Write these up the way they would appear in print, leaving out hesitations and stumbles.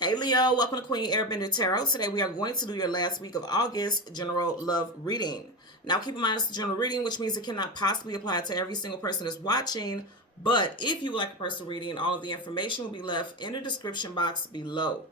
Hey Leo, welcome to Queen Airbender Tarot. Today we are going to do your last week of August general love reading. Now keep in mind it's a general reading, which means it cannot possibly apply to every single person that's watching. But if you would like a personal reading, all of the information will be left in the description box below.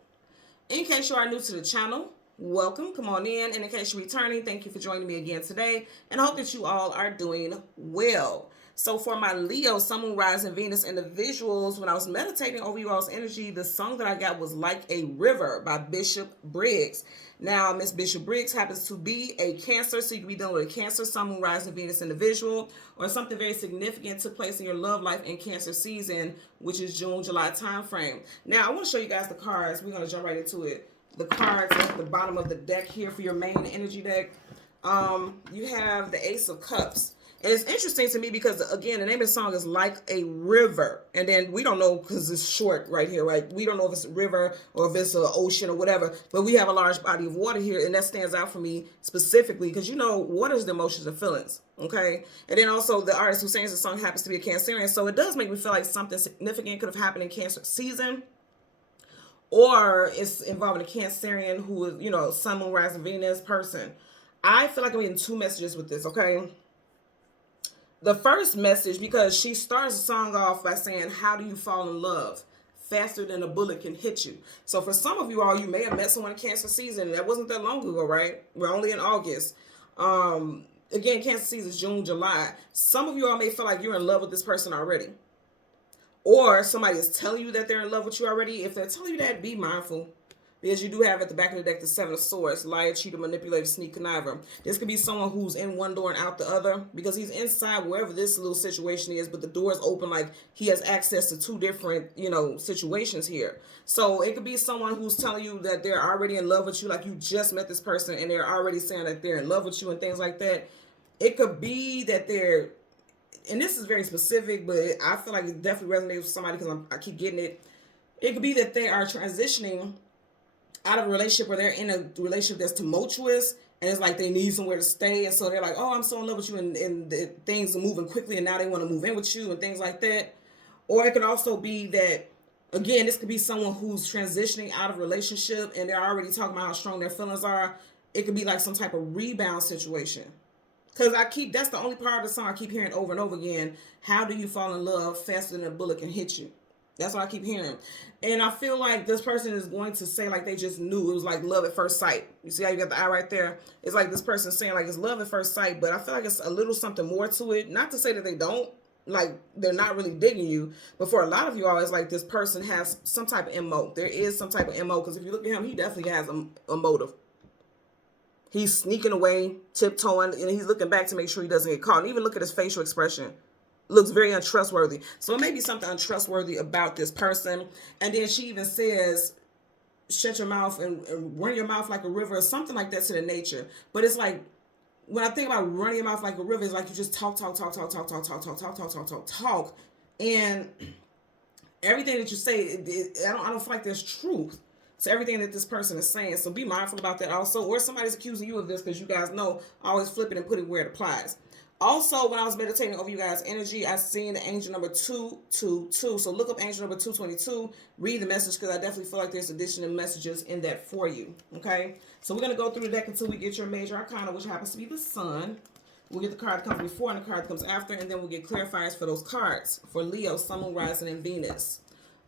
In case you are new to the channel, welcome, come on in. And in case you're returning, thank you for joining me again today. And I hope that you all are doing well. So for my Leo, Sun, Moon, Rising, Venus individuals, when I was meditating over you all's energy, the song that I got was Like a River by Bishop Briggs. Now, Miss Bishop Briggs happens to be a Cancer, so you can be dealing with a Cancer, Sun, Moon, Rising, Venus individual, or something very significant took place in your love life in Cancer season, which is June, July time frame. Now, I want to show you guys the cards. We're going to jump right into it. The cards at the bottom of the deck here for your main energy deck. You have the Ace of Cups. And it's interesting to me because, again, the name of the song is Like a River. And then we don't know because it's short right here, right? We don't know if it's a river or if it's an ocean or whatever. But we have a large body of water here. And that stands out for me specifically because, you know, water is the emotions and feelings. Okay? And then also the artist who sings the song happens to be a Cancerian. So it does make me feel like something significant could have happened in Cancer season. Or it's involving a Cancerian who is, you know, Sun, Moon, Rising, Venus person. I feel like I'm getting two messages with this, okay? The first message, because she starts the song off by saying, how do you fall in love? Faster than a bullet can hit you. So for some of you all, you may have met someone in Cancer season. That wasn't that long ago, right? We're only in August. Again, Cancer season is June, July. Some of you all may feel like you're in love with this person already. Or somebody is telling you that they're in love with you already. If they're telling you that, be mindful. Because you do have at the back of the deck the Seven of Swords. Liar, cheater, manipulator, sneak, conniver. This could be someone who's in one door and out the other. Because he's inside wherever this little situation is. But the door is open like he has access to two different, you know, situations here. So it could be someone who's telling you that they're already in love with you. Like you just met this person and they're already saying that they're in love with you and things like that. It could be that they're... And this is very specific, but I feel like it definitely resonates with somebody because I keep getting it. It could be that they are transitioning out of a relationship or they're in a relationship that's tumultuous and it's like they need somewhere to stay. And so they're like, oh, I'm so in love with you and things are moving quickly and now they want to move in with you and things like that. Or it could also be that, again, this could be someone who's transitioning out of a relationship and they're already talking about how strong their feelings are. It could be like some type of rebound situation. Because that's the only part of the song I keep hearing over and over again. How do you fall in love faster than a bullet can hit you? That's what I keep hearing. And I feel like this person is going to say like they just knew. It was like love at first sight. You see how you got the eye right there? It's like this person saying like it's love at first sight. But I feel like it's a little something more to it. Not to say that they don't. Like they're not really digging you. But for a lot of you all, it's like this person has some type of MO. There is some type of MO. Because if you look at him, he definitely has a motive. He's sneaking away, tiptoeing, and he's looking back to make sure he doesn't get caught. And even look at his facial expression. Looks very untrustworthy. So it may be something untrustworthy about this person. And then she even says, shut your mouth and run your mouth like a river or something like that to the nature. But it's like, when I think about running your mouth like a river, it's like you just talk. And everything that you say, I don't feel like there's truth to everything that this person is saying. So be mindful about that also. Or somebody's accusing you of this because you guys know always flip it and put it where it applies. Also, when I was meditating over you guys' energy, I seen the angel number 222. So look up angel number 222. Read the message because I definitely feel like there's additional messages in that for you. Okay? So we're going to go through the deck until we get your major arcana, which happens to be the sun. We'll get the card that comes before and the card that comes after. And then we'll get clarifiers for those cards. For Leo, Sun, Moon, Rising, and Venus.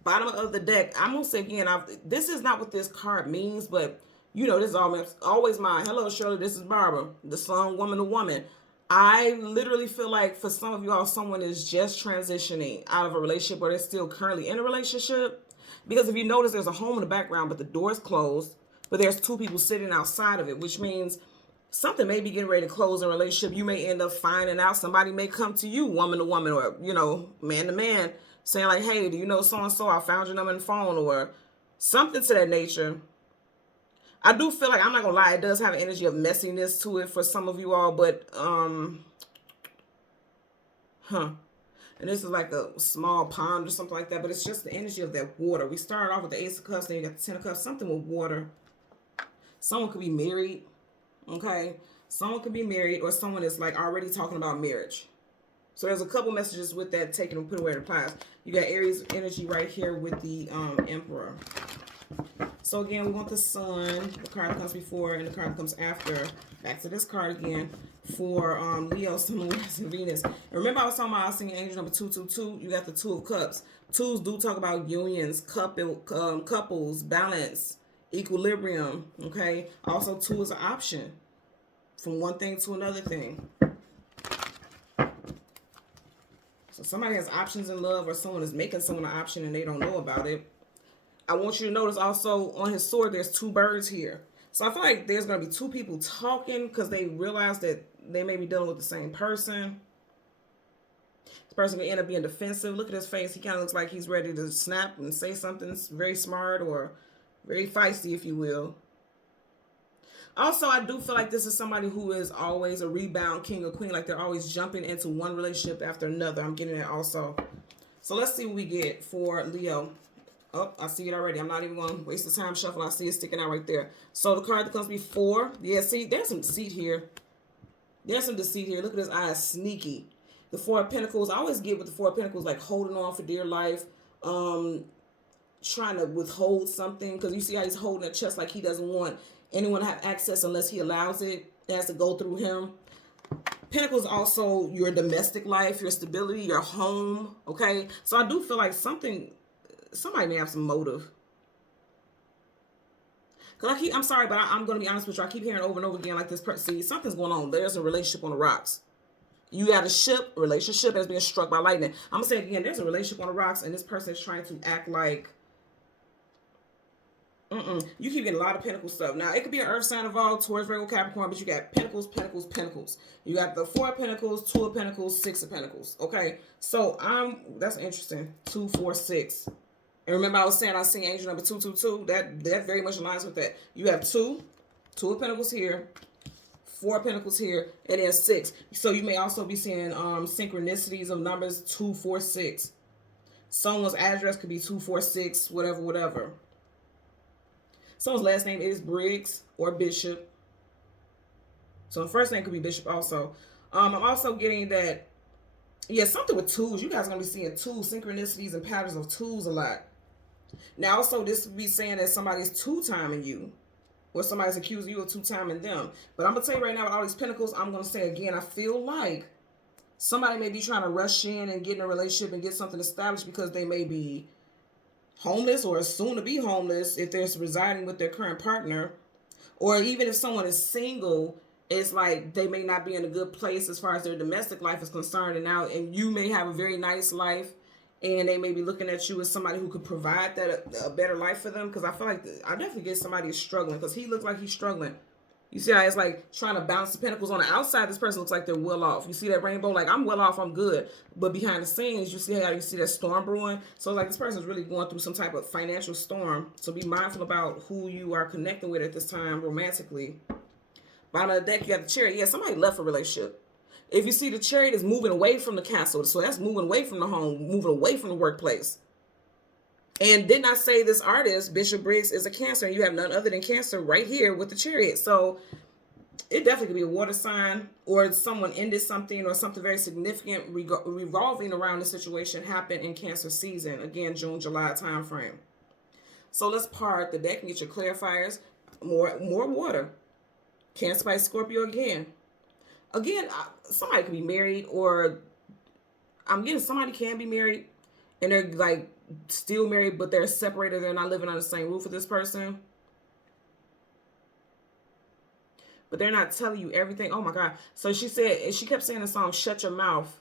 Bottom of the deck. I'm going to say again, this is not what this card means. But, you know, this is always mine. Hello, Shirley. This is Barbara. The sun, woman to woman. I literally feel like for some of you all, someone is just transitioning out of a relationship or they're still currently in a relationship. Because if you notice, there's a home in the background, but the door's closed. But there's two people sitting outside of it, which means something may be getting ready to close in a relationship. You may end up finding out. Somebody may come to you, woman to woman, or, you know, man to man, saying like, hey, do you know so-and-so? I found your number in the phone, or something to that nature. I do feel like, I'm not going to lie, it does have an energy of messiness to it for some of you all, but, and this is like a small pond or something like that, but it's just the energy of that water. We started off with the Ace of Cups, then you got the Ten of Cups, something with water. Someone could be married, okay? Someone could be married, or someone is like already talking about marriage. So there's a couple messages with that, taken and put where it applies. You got Aries energy right here with the Emperor. So again, we want the sun, the card that comes before, and the card that comes after. Back to this card again for Leo, Sun, Moon, and Venus. And remember, I was talking about, I was seeing angel number 222. You got the Two of Cups. Twos do talk about unions, couples, balance, equilibrium. Okay. Also, two is an option from one thing to another thing. So somebody has options in love, or someone is making someone an option and they don't know about it. I want you to notice also on his sword, there's two birds here. So I feel like there's going to be two people talking because they realize that they may be dealing with the same person. This person may end up being defensive. Look at his face. He kind of looks like he's ready to snap and say something very smart or very feisty, if you will. Also, I do feel like this is somebody who is always a rebound king or queen. Like they're always jumping into one relationship after another. I'm getting that also. So let's see what we get for Leo. Oh, I see it already. I'm not even going to waste the time shuffling. I see it sticking out right there. So the card that comes before. Yeah, see, there's some deceit here. There's some deceit here. Look at his eyes. Sneaky. The Four of Pentacles. I always get with the Four of Pentacles, like holding on for dear life. Trying to withhold something. Because you see how he's holding a chest like he doesn't want anyone to have access unless he allows it. It has to go through him. Pentacles also your domestic life, your stability, your home. Okay? So I do feel like somebody may have some motive. Because I'm sorry, but I'm going to be honest with you. I keep hearing over and over again like this person. See, something's going on. There's a relationship on the rocks. You got a relationship that's being struck by lightning. I'm going to say it again. There's a relationship on the rocks, and this person is trying to act like, you keep getting a lot of Pentacle stuff. Now, it could be an Earth sign involved, Taurus, Virgo, Capricorn, but you got Pentacles, Pentacles, Pentacles. You got the Four of Pentacles, Two of Pentacles, Six of Pentacles. Okay, so that's interesting. 2, 4, 6. And remember I was saying I see angel number 222. That very much aligns with that. You have two of Pentacles here, Four of Pentacles here, and then 6. So you may also be seeing synchronicities of numbers 2, 4, 6. Someone's address could be 246, whatever. Someone's last name is Briggs or Bishop. So the first name could be Bishop also. I'm also getting that, yeah, something with twos. You guys are going to be seeing twos, synchronicities and patterns of twos a lot. Now, also, this would be saying that somebody's two-timing you, or somebody's accusing you of two-timing them. But I'm going to tell you right now, with all these pentacles, I'm going to say again, I feel like somebody may be trying to rush in and get in a relationship and get something established because they may be homeless or soon to be homeless if they're residing with their current partner. Or even if someone is single, it's like they may not be in a good place as far as their domestic life is concerned. And you may have a very nice life, and they may be looking at you as somebody who could provide that a better life for them. Because I feel like I definitely get somebody is struggling, because he looks like he's struggling. You see how it's like trying to bounce the pentacles on the outside. This person looks like they're well off. You see that rainbow? Like, I'm well off, I'm good. But behind the scenes, you see that storm brewing. So like this person's really going through some type of financial storm. So be mindful about who you are connecting with at this time romantically. Bottom of the deck, you have the Chariot. Yeah, somebody left a relationship. If you see the Chariot is moving away from the castle, so that's moving away from the home, moving away from the workplace. And didn't I say this artist, Bishop Briggs, is a Cancer, and you have none other than Cancer right here with the Chariot. So it definitely could be a water sign, or someone ended something, or something very significant revolving around the situation happened in Cancer season. Again, June, July time frame. So let's part the deck and get your clarifiers. More water. Cancer, Pisces, Scorpio again. Again, somebody could be married, or I'm getting somebody can be married, and they're like still married, but they're separated. They're not living on the same roof with this person. But they're not telling you everything. Oh my God. So she kept saying the song, "Shut Your Mouth."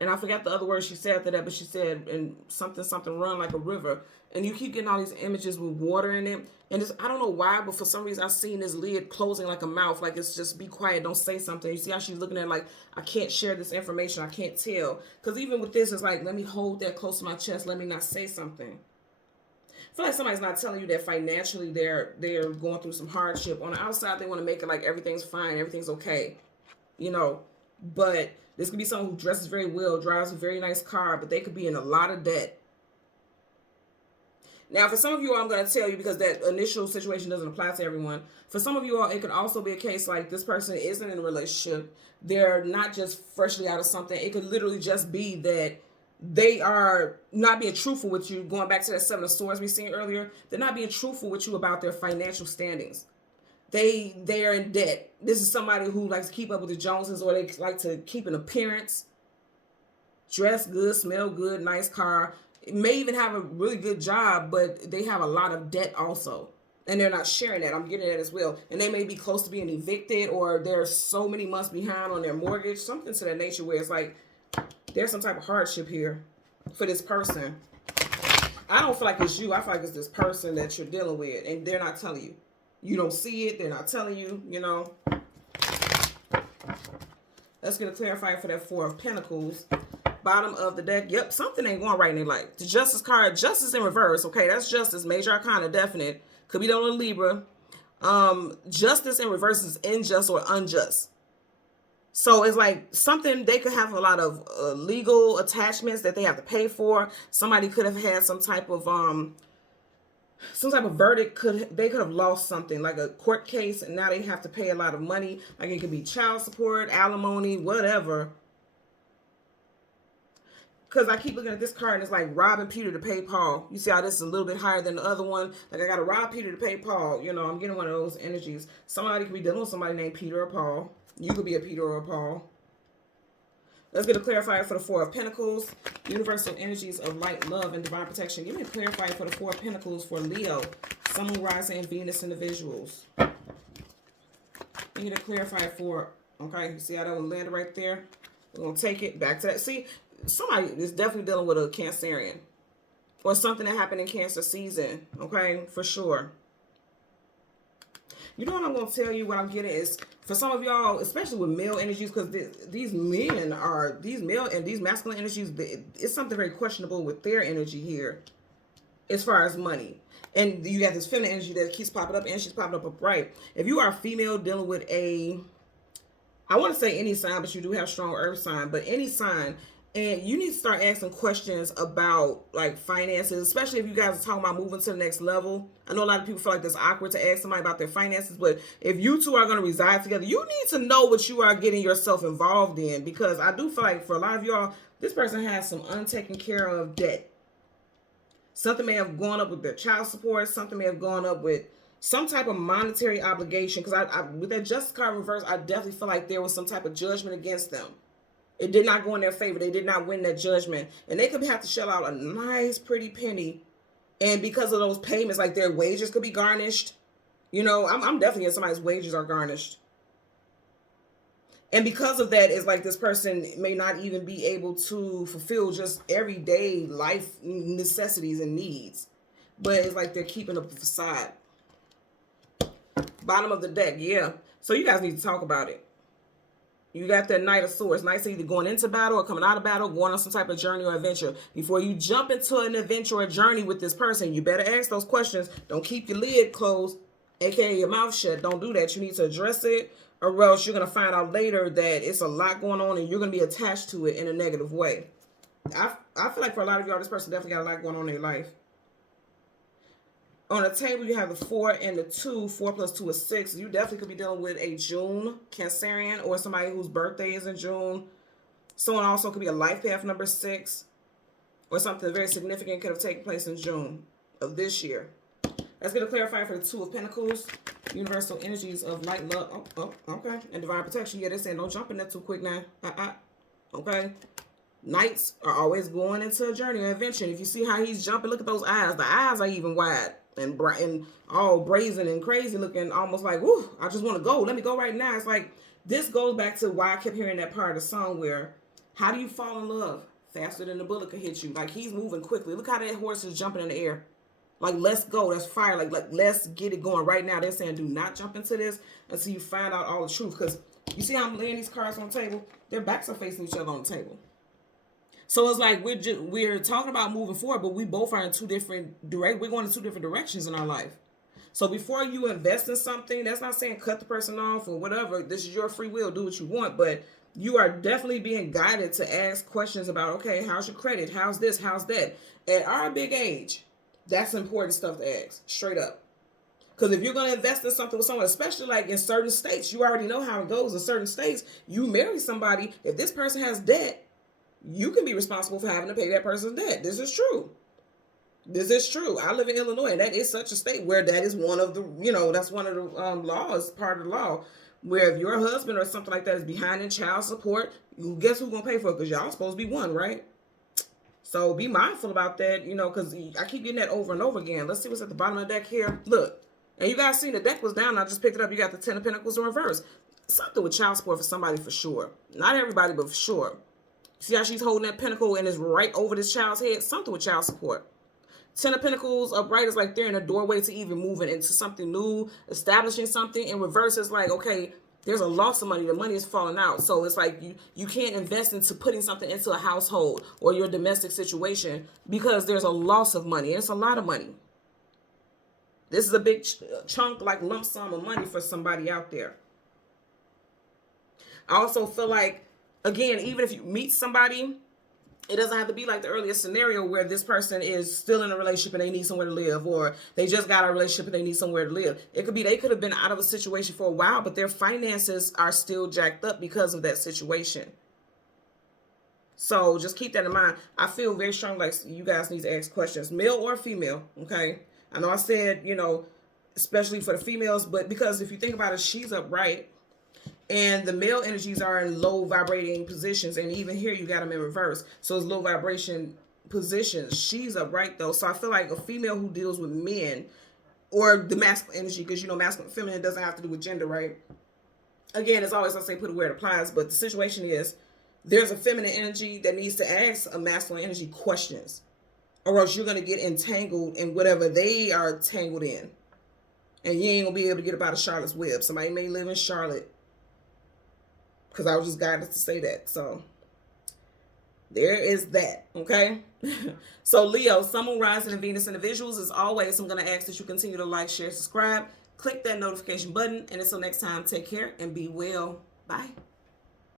And I forgot the other words she said after that, but she said, and something run like a river. And you keep getting all these images with water in it. And I don't know why, but for some reason I've seen this lid closing like a mouth. Like it's just, be quiet, don't say something. You see how she's looking at it like, I can't share this information, I can't tell. Because even with this, it's like, let me hold that close to my chest, let me not say something. I feel like somebody's not telling you that financially they're going through some hardship. On the outside, they want to make it like everything's fine, everything's okay. You know, but this could be someone who dresses very well, drives a very nice car, but they could be in a lot of debt. Now, for some of you all, I'm going to tell you, because that initial situation doesn't apply to everyone. For some of you all, it could also be a case like this person isn't in a relationship. They're not just freshly out of something. It could literally just be that they are not being truthful with you. Going back to that Seven of Swords we seen earlier, they're not being truthful with you about their financial standings. They are in debt. This is somebody who likes to keep up with the Joneses, or they like to keep an appearance, dress good, smell good, nice car. It may even have a really good job, but they have a lot of debt also. And they're not sharing that. I'm getting that as well. And they may be close to being evicted, or they're so many months behind on their mortgage, something to that nature, where it's like there's some type of hardship here for this person. I don't feel like it's you. I feel like it's this person that you're dealing with, and they're not telling you. You don't see it. They're not telling you, you know. Let's get a clarifier for that Four of Pentacles. Bottom of the deck. Yep, something ain't going right in their life. The Justice card, Justice in reverse. Okay, that's Justice. Major Arcana, definite. Could be done with Libra. Justice in reverse is unjust or unjust. So it's like something, they could have a lot of legal attachments that they have to pay for. Somebody could have had some type of verdict. They could have lost something, like a court case, and now they have to pay a lot of money. Like it could be child support, alimony, whatever. Because I keep looking at this card and it's like robbing Peter to pay Paul. You see how this is a little bit higher than the other one? Like I got to rob Peter to pay Paul. You know, I'm getting one of those energies. Somebody could be dealing with somebody named Peter or Paul. You could be a Peter or a Paul. Let's get a clarifier for the Four of Pentacles. Universal energies of light, love, and divine protection. Give me a clarifier for the Four of Pentacles for Leo, Sun, Moon, Rising, and Venus individuals. We need a clarifier for, okay, you see how that one landed right there? We're going to take it back to that. See, somebody is definitely dealing with a Cancerian or something that happened in Cancer season, okay, for sure. You know what I'm going to tell you, what I'm getting is, for some of y'all, especially with male energies, because these male and these masculine energies, it's something very questionable with their energy here as far as money. And you got this feminine energy that keeps popping up, and she's popping up upright. If you are a female dealing with I want to say any sign, but you do have strong earth sign, but any sign, and you need to start asking questions about like finances, especially if you guys are talking about moving to the next level. I know a lot of people feel like it's awkward to ask somebody about their finances, but if you two are going to reside together, you need to know what you are getting yourself involved in, because I do feel like for a lot of y'all, this person has some untaken care of debt. Something may have gone up with their child support. Something may have gone up with some type of monetary obligation, because I with that Justice card reverse, I definitely feel like there was some type of judgment against them. It did not go in their favor. They did not win that judgment. And they could have to shell out a nice, pretty penny. And because of those payments, like their wages could be garnished. You know, I'm definitely in somebody's wages are garnished. And because of that, it's like this person may not even be able to fulfill just everyday life necessities and needs. But it's like they're keeping up the facade. Bottom of the deck, yeah. So you guys need to talk about it. You got that Knight of Swords. Nice, either going into battle or coming out of battle, going on some type of journey or adventure. Before you jump into an adventure or journey with this person, you better ask those questions. Don't keep your lid closed, aka your mouth shut. Don't do that. You need to address it, or else you're going to find out later that it's a lot going on and you're going to be attached to it in a negative way. I feel like for a lot of y'all, this person definitely got a lot going on in their life. On the table, you have the 4 and the 2. 4 plus 2 is 6. You definitely could be dealing with a June Cancerian or somebody whose birthday is in June. Someone also could be a life path number 6, or something very significant could have taken place in June of this year. Let's get a clarifier for the 2 of Pentacles. Universal energies of light, love, okay, and divine protection. Yeah, they're saying don't jump in that too quick now. Okay. Knights are always going into a journey or adventure. If you see how he's jumping, look at those eyes. The eyes are even wide and bright and all brazen and crazy looking, almost like, whoo, I just want to go. Let me go right now. It's like, this goes back to why I kept hearing that part of the song where, how do you fall in love? Faster than the bullet could hit you. Like, he's moving quickly. Look how that horse is jumping in the air. Like, let's go. That's fire. Like let's get it going right now. They're saying do not jump into this until you find out all the truth. Because you see how I'm laying these cards on the table? Their backs are facing each other on the table. So it's like we're talking about moving forward, but we both are in two different directions. We're going in two different directions in our life. So before you invest in something, that's not saying cut the person off or whatever. This is your free will. Do what you want. But you are definitely being guided to ask questions about, okay, how's your credit? How's this? How's that? At our big age, that's important stuff to ask, straight up. Because if you're going to invest in something with someone, especially like in certain states, you already know how it goes. In certain states, you marry somebody. If this person has debt, you can be responsible for having to pay that person's debt. This is true. This is true. I live in Illinois, and that is such a state where that is one of the, that's one of the laws, part of the law, where if your husband or something like that is behind in child support, guess who's going to pay for it? Because y'all supposed to be one, right? So be mindful about that, because I keep getting that over and over again. Let's see what's at the bottom of the deck here. Look, and you guys seen the deck was down. I just picked it up. You got the 10 of Pentacles in reverse. Something with child support for somebody for sure. Not everybody, but for sure. See how she's holding that pentacle and it's right over this child's head? Something with child support. 10 of Pentacles upright is like they're in a doorway to even moving into something new, establishing something. In reverse is like, okay, there's a loss of money. The money is falling out. So it's like you can't invest into putting something into a household or your domestic situation because there's a loss of money. It's a lot of money. This is a big chunk, like lump sum of money for somebody out there. I also feel like, again, even if you meet somebody, it doesn't have to be like the earlier scenario where this person is still in a relationship and they need somewhere to live, or they just got a relationship and they need somewhere to live. It could be they could have been out of a situation for a while, but their finances are still jacked up because of that situation. So just keep that in mind. I feel very strong like you guys need to ask questions, male or female, okay? I know I said, especially for the females, but because if you think about it, she's upright. And the male energies are in low vibrating positions. And even here, you got them in reverse. So it's low vibration positions. She's upright, though. So I feel like a female who deals with men or the masculine energy, because, masculine and feminine doesn't have to do with gender, right? Again, as always, I say put it where it applies. But the situation is there's a feminine energy that needs to ask a masculine energy questions, or else you're going to get entangled in whatever they are tangled in. And you ain't going to be able to get up out of Charlotte's web. Somebody may live in Charlotte, because I was just guided to say that. So there is that, okay? So Leo, Sun, Moon, Rising, and Venus individuals, as always, I'm going to ask that you continue to like, share, subscribe, click that notification button. And until next time, take care and be well. Bye.